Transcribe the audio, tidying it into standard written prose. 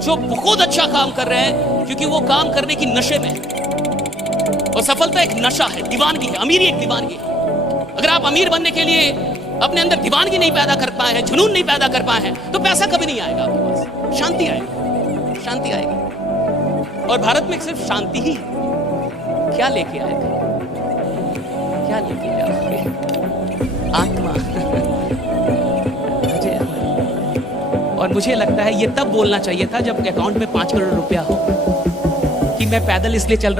जो बहुत अच्छा काम कर रहे हैं क्योंकि वो काम करने की नशे में है। और सफलता एक नशा है, दीवानगी है, अमीरी एक दीवानगी है। अगर आप अमीर बनने के लिए अपने अंदर दीवानगी नहीं पैदा कर पाए हैं, जुनून नहीं पैदा कर पाए हैं, तो पैसा कभी नहीं आएगा आपके पास, शांति आएगी, शांति आएगी। और भारत में सिर्फ शांति ही क्या लेके आए थे, क्या लेके आए? आत्मा। और मुझे लगता है ये तब बोलना चाहिए था जब अकाउंट में 5 करोड़ रुपया हो कि मैं पैदल इसलिए चल रहा